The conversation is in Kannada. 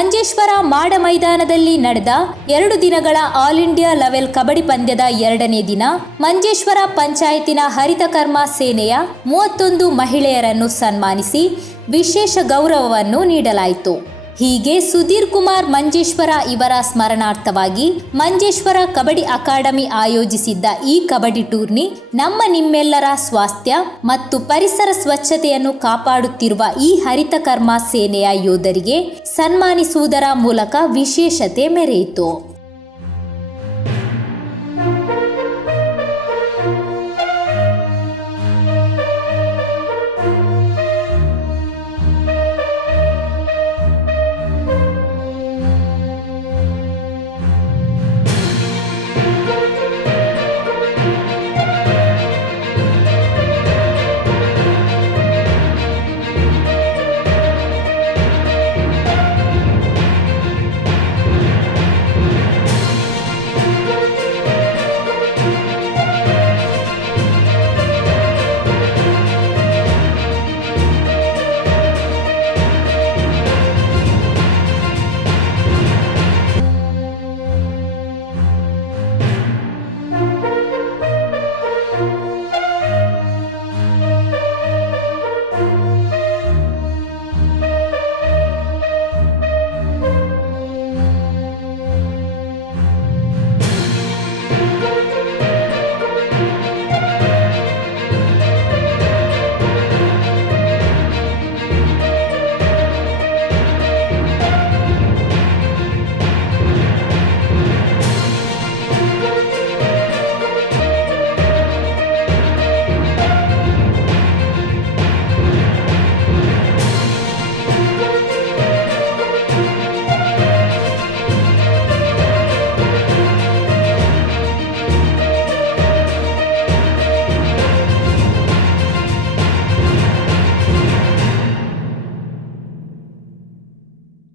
ಮಂಜೇಶ್ವರ ಮಾಡ ಮೈದಾನದಲ್ಲಿ ನಡೆದ 2 ದಿನಗಳ ಆಲ್ ಇಂಡಿಯಾ ಲೆವೆಲ್ ಕಬಡ್ಡಿ ಪಂದ್ಯದ 2ನೇ ದಿನ ಮಂಜೇಶ್ವರ ಪಂಚಾಯತಿನ ಹರಿತಕರ್ಮ ಸೇನೆಯ 31 ಮಹಿಳೆಯರನ್ನು ಸನ್ಮಾನಿಸಿ ವಿಶೇಷ ಗೌರವವನ್ನು ನೀಡಲಾಯಿತು. ಹೀಗೆ ಸುಧೀರ್ ಕುಮಾರ್ ಮಂಜೇಶ್ವರ ಇವರ ಸ್ಮರಣಾರ್ಥವಾಗಿ ಮಂಜೇಶ್ವರ ಕಬಡ್ಡಿ ಅಕಾಡೆಮಿ ಆಯೋಜಿಸಿದ್ದ ಈ ಕಬಡ್ಡಿ ಟೂರ್ನಿ ನಿಮ್ಮೆಲ್ಲರ ಸ್ವಾಸ್ಥ್ಯ ಮತ್ತು ಪರಿಸರ ಸ್ವಚ್ಛತೆಯನ್ನು ಕಾಪಾಡುತ್ತಿರುವ ಈ ಹರಿತಕರ್ಮ ಸೇನೆಯ ಯೋಧರಿಗೆ ಸನ್ಮಾನಿಸುವುದರ ಮೂಲಕ ವಿಶೇಷತೆ ಮೆರೆಯಿತು.